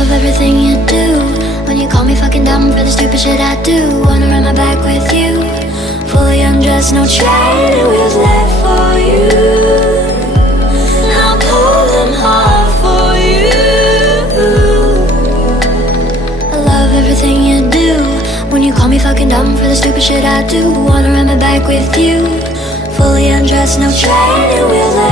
love everything you do. When you call me fucking dumb for the stupid shit I do. Wanna run my back with you, fully undressed, no training wheels left for you. I'll pull them hard for you. I love everything you do. When you call me fucking dumb for the stupid shit I do. Wanna run my back with you, fully undressed, no training wheels left.